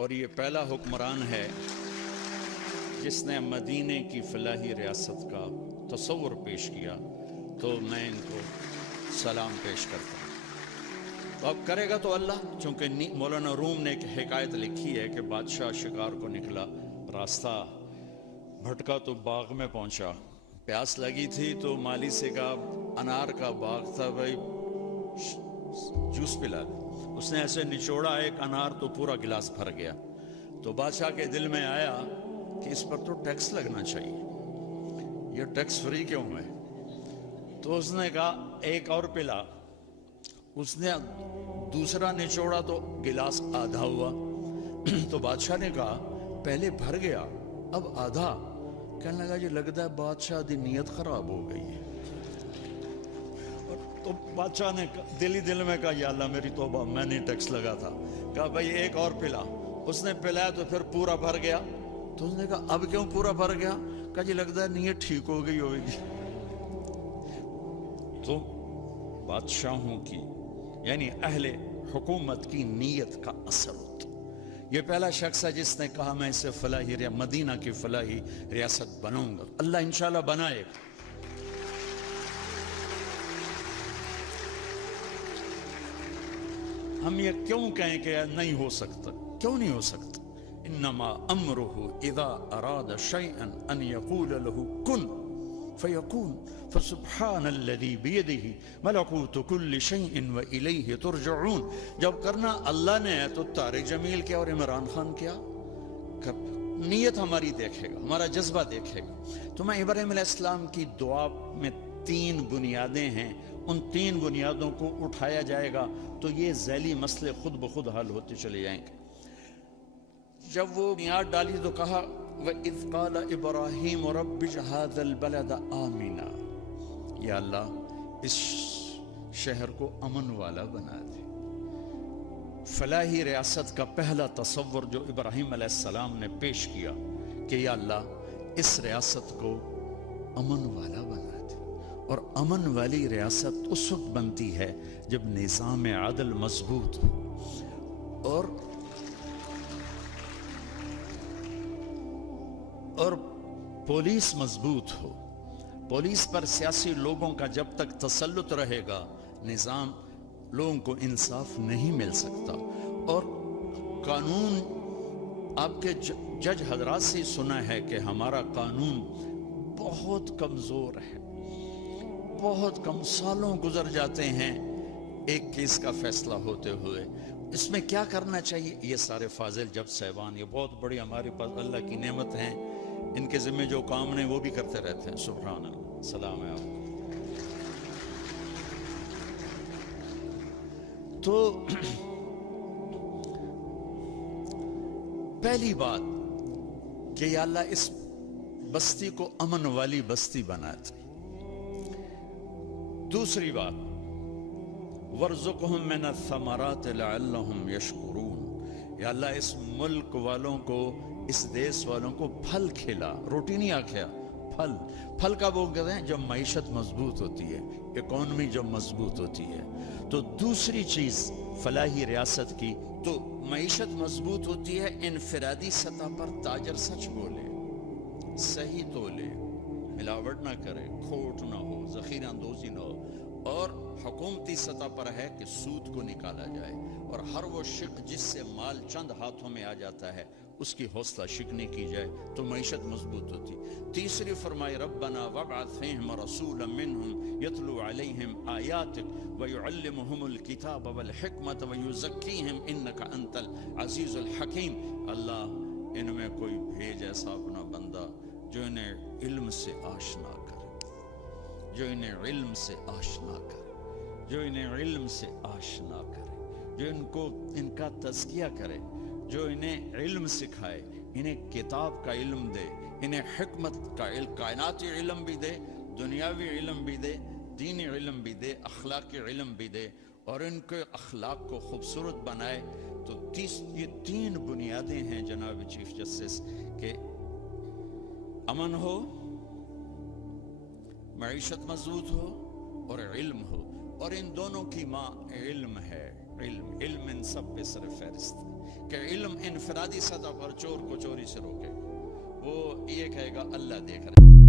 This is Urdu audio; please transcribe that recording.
اور یہ پہلا حکمران ہے جس نے مدینے کی فلاحی ریاست کا تصور پیش کیا، تو میں ان کو سلام پیش کرتا ہوں۔ تو اب کرے گا تو اللہ، چونکہ مولانا روم نے ایک حکایت لکھی ہے کہ بادشاہ شکار کو نکلا، راستہ بھٹکا تو باغ میں پہنچا، پیاس لگی تھی تو مالی سے کہا انار کا باغ تھا بھائی جوس پلا لے۔ اس نے ایسے نچوڑا ایک انار تو پورا گلاس بھر گیا۔ تو بادشاہ کے دل میں آیا کہ اس پر تو ٹیکس لگنا چاہیے، یہ ٹیکس فری کیوں ہے؟ تو اس نے کہا ایک اور پلا۔ اس نے دوسرا نچوڑا تو گلاس آدھا ہوا۔ تو بادشاہ نے کہا پہلے بھر گیا اب آدھا۔ کہنے لگا یہ لگتا ہے بادشاہ دی نیت خراب ہو گئی ہے۔ تو بادشاہ نے دل ہی دل میں کہا یا اللہ میری توبہ، میں نے ٹیکس لگا تھا۔ کہا بھائی ایک اور پلا۔ اس نے پلایا تو پھر پورا بھر گیا۔ تو اس نے کہا اب کیوں پورا بھر گیا؟ کہا جی لگتا ہے نیت ٹھیک ہو گئی ہوگی۔ تو بادشاہوں کی یعنی اہل حکومت کی نیت کا اثر ہوتا۔ یہ پہلا شخص ہے جس نے کہا میں اسے فلاحی مدینہ کی فلاحی ریاست بناؤں گا۔ اللہ انشاءاللہ بنائے گا۔ ہم یہ کیوں کہیں کہ نہیں ہو سکتا؟ کیوں نہیں ہو سکتا؟ انما امرہ اذا اراد شیئا ان یقول له کن فیکون فسبحان الذی بیدہ ملکوت کل شیء والیہ ترجعون۔ جب کرنا اللہ نے ہے تو طارق جمیل کیا اور عمران خان کیا؟ نیت ہماری دیکھے گا، ہمارا جذبہ دیکھے گا۔ تو میں ابراہیم علیہ السلام کی دعا میں 3 بنیادیں ہیں، ان 3 بنیادوں کو اٹھایا جائے گا تو یہ ذیلی مسئلے خود بخود حل ہوتے چلے جائیں گے۔ جب وہ بنیاد ڈالی تو کہا وَإِذْ قَالَ إِبْرَاهِيمُ رَبِّ اجْعَلْ هَٰذَا الْبَلَدَ آمِنًا، یا اللہ اس شہر کو امن والا بنا دے۔ فلاحی ریاست کا پہلا تصور جو ابراہیم علیہ السلام نے پیش کیا کہ یا اللہ اس ریاست کو امن والا بنا دے۔ اور امن والی ریاست اس وقت بنتی ہے جب نظام عدل مضبوط ہو اور پولیس مضبوط ہو۔ پولیس پر سیاسی لوگوں کا جب تک تسلط رہے گا نظام لوگوں کو انصاف نہیں مل سکتا۔ اور قانون آپ کے جج حضرات سے سنا ہے کہ ہمارا قانون بہت کمزور ہے، بہت کم سالوں گزر جاتے ہیں ایک کیس کا فیصلہ ہوتے ہوئے۔ اس میں کیا کرنا چاہیے؟ یہ سارے فاضل جب صاحبان یہ بہت بڑی ہمارے پاس اللہ کی نعمت ہیں، ان کے ذمہ جو کام نہیں وہ بھی کرتے رہتے ہیں۔ سبحان اللہ، سلام ہے آپ کو۔ تو پہلی بات کہ یا اللہ اس بستی کو امن والی بستی بنا دے۔ دوسری بات وَارْزُقْهُم مِّنَ الثَّمَرَاتِ لَعَلَّهُمْ يَشْكُرُونَ، یا اللہ اس ملک والوں کو، اس دیس والوں کو پھل کھلا، روٹی نہیں آکھیا، پھل۔ پھل کا وہ کہتے ہیں جب معیشت مضبوط ہوتی ہے، اکانومی جب مضبوط ہوتی ہے۔ تو دوسری چیز فلاحی ریاست کی تو معیشت مضبوط ہوتی ہے انفرادی سطح پر تاجر سچ بولے، صحیح تولے، ملاوٹ نہ کرے، کھوٹ نہ ہو، ذخیرہ اندوزی نہ ہو۔ اور حکومتی سطح پر ہے کہ سود کو نکالا جائے اور ہر وہ شق جس سے مال چند ہاتھوں میں آ جاتا ہے اس کی حوصلہ شکنی کی جائے تو معیشت مضبوط ہوتی۔ تیسری فرمائی ربنا وابعث فیہم رسولا منہم یتلو علیہم آیاتک ویعلمہم الکتاب والحکمت ویزکیہم انک انت العزیز الحکیم۔ اللہ ان میں کوئی بھیج ایسا اپنا بندہ جو انہیں علم سے آشنا کرے، جو انہیں علم سے آشنا کرے، جو انہیں علم سے آشنا کرے، جو ان کو ان کا تزکیہ کرے، جو انہیں علم سکھائے، انہیں کتاب کا علم دے، انہیں حکمت کا علم، کائناتی علم بھی دے، دنیاوی علم بھی دے، دینی علم بھی دے، اخلاقی علم بھی دے، اور ان کے اخلاق کو خوبصورت بنائے۔ تو یہ 3 بنیادیں ہیں جناب چیف جسٹس کہ امن ہو، معیشت مضبوط ہو اور علم ہو، اور ان دونوں کی ماں علم ہے۔ علم ان سب پہ سر فہرست ہے۔ کہ علم انفرادی سطح پر چور کو چوری سے روکے گا، وہ یہ کہے گا اللہ دیکھ رہے